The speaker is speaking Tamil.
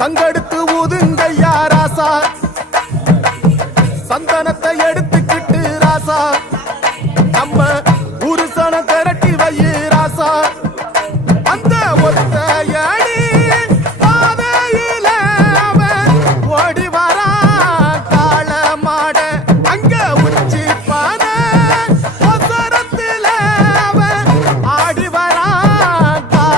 சங்கெடுத்து ஊதுங்கய்யா ராசா, சந்தனத்தை எடுத்துக்கிட்டு ராசா, நம்ம புருஷனை திரட்டி வை ராசா.